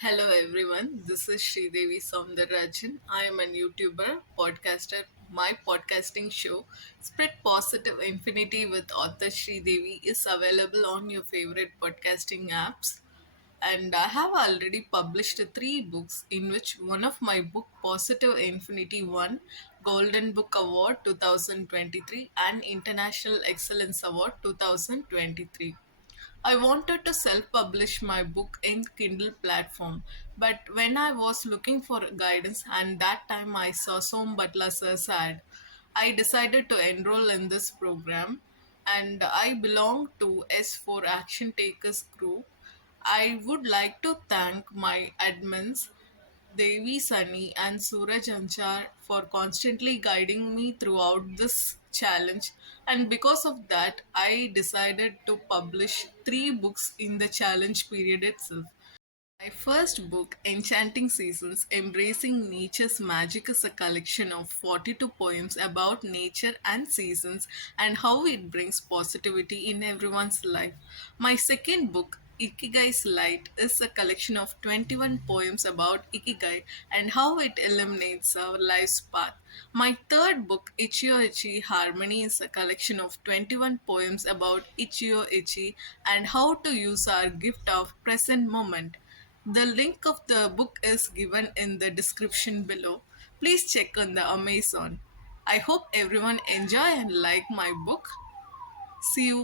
Hello everyone, this is Sridevi Rajan. I am a YouTuber, podcaster. My podcasting show, Spread Positive Infinity with author Sridevi, is available on your favorite podcasting apps. And I have already published three books, in which one of my book, Positive Infinity, won Golden Book Award 2023 and International Excellence Award 2023. I wanted to self publish my book in Kindle platform, but when I was looking for guidance and that time I saw Som Bathla sir's ad, I decided to enroll in this program and I belong to S4 Action Takers group. I would like to thank my admins Devi Sunny and Suraj Anchar for constantly guiding me throughout this challenge, and because of that, I decided to publish three books in the challenge period itself. My first book, Enchanting Seasons Embracing Nature's Magic, is a collection of 42 poems about nature and seasons and how it brings positivity in everyone's life. My second book, Ikigai's Light, is a collection of 21 poems about Ikigai and how it illuminates our life's path. My third book, Ichio Ichi Harmony, is a collection of 21 poems about Ichio Ichi and how to use our gift of present moment. The link of the book is given in the description below. Please check on the Amazon. I hope everyone enjoy and like my book. See you